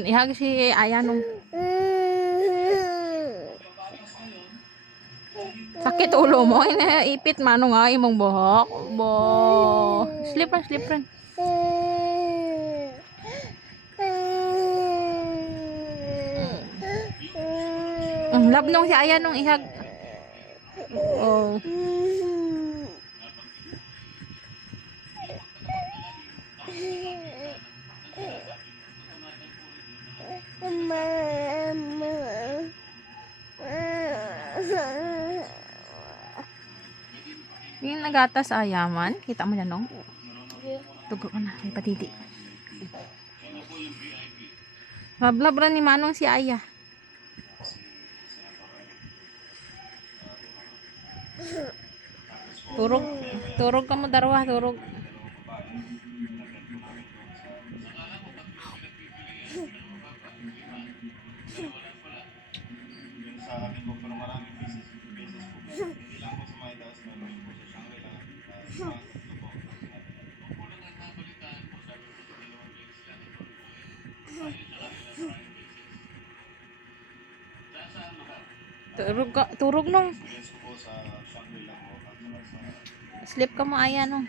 Yan, ihag si Aya nung. Sakit ulo mo, ipit mano nga imong buhok. Bo. Sleep rin, sleep rin. Labnong si Aya nung ihag. Oh. Yung nagatas ayaman, kita mo na nung. Tugo ka na, may patiti. Lablab rin ni Manong si Aya. Turog, turog ka mo darwa, turog. Turog ka, turog nung. Sleep ka mo Aya nung.